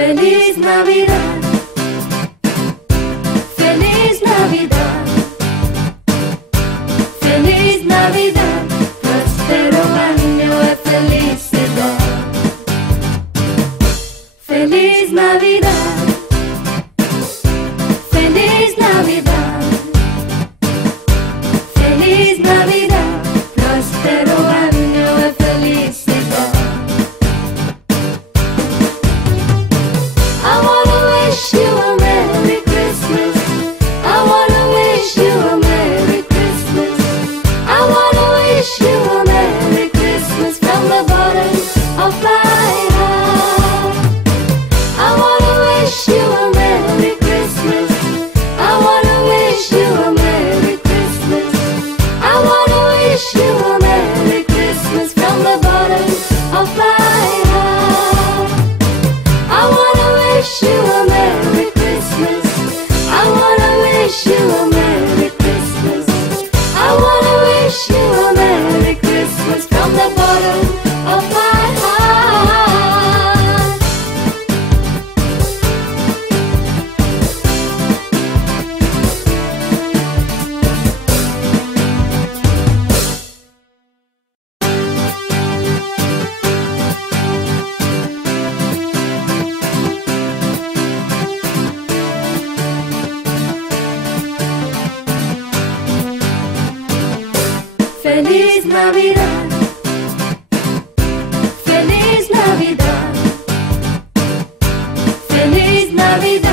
Feliz Navidad, feliz Navidad, feliz Navidad, próspero año de felicidad. Feliz Navidad, feliz Navidad, feliz Navidad, próspero año de felicidad. I wanna wish you a Merry Christmas. I wanna wish you a Merry Christmas. I wanna wish you a Merry Christmas from the bottom of my heart. I wanna wish you a Merry Christmas. I wanna wish you a Merry Christmas. I wanna wish you a Merry Christmas from the bottom of my heart. I wanna wish you a Merry Christmas. I wanna wish you a Merry Christmas. I wanna wish you a Merry Christmas from the bottom of my heart. Feliz Navidad, feliz Navidad, feliz Navidad.